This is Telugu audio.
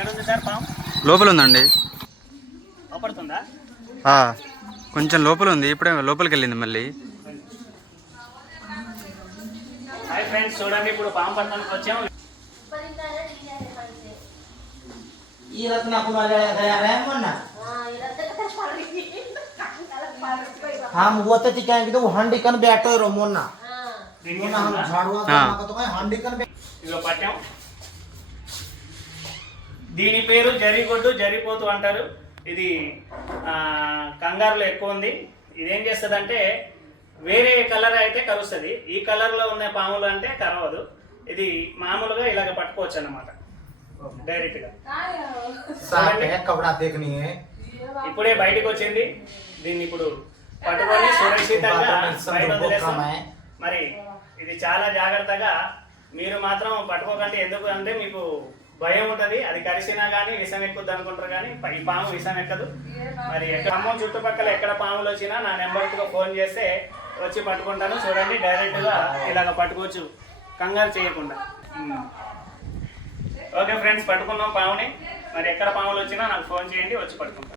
ఎక్కడ ఉంది సార్ పాము? లోపల ఉందండి. లోపడుతుందా? కొంచెం లోపల ఉంది, ఇప్పుడే లోపలికి వెళ్ళింది మళ్ళీ. హాయ్ ఫ్రెండ్స్, చూడండి ఇప్పుడు పాము పట్టడానికి వచ్చాము. हम वो तो चिकन वो हंडी कन बैठो रो मोना దీనికి हम ఉందా? झाड़वा का तो हंडी कन ఇదిగో పట్టాం. దీని పేరు జరిగొడ్డు, జరిపోతు అంటారు. ఇది కంగారులో ఎక్కువ ఉంది. ఇదేం చేస్తుందంటే వేరే కలర్ అయితే కరుస్తుంది, ఈ కలర్లో ఉన్న పాములు అంటే కరవదు. ఇది మామూలుగా ఇలాగ పట్టుకోవచ్చు అన్నమాట డైరెక్ట్గా. कपड़ा देखनी है ఇప్పుడే బయటకు వచ్చింది. దీన్ని ఇప్పుడు పట్టుకొని సురక్షితంగా బయట వదిలేస్తాం. మరి ఇది చాలా జాగ్రత్తగా మీరు మాత్రం పట్టుకోకండి. ఎందుకు అంటే మీకు భయం ఉంటుంది, అది కరిసినా కానీ విషం ఎక్కుద్ది అనుకుంటారు, కానీ ఈ పాము విషం ఎక్కదు. మరి ఖమ్మం చుట్టుపక్కల ఎక్కడ పాములు వచ్చినా నా నెంబర్కి ఫోన్ చేస్తే వచ్చి పట్టుకుంటాను. చూడండి డైరెక్ట్గా ఇలాగ పట్టుకోవచ్చు, కంగారు చేయకుండా. ఓకే ఫ్రెండ్స్, పట్టుకున్నాం పాముని. మరి ఎక్కడ పాములు వచ్చినా నాకు ఫోన్ చేయండి, వచ్చి పట్టుకుంటాం.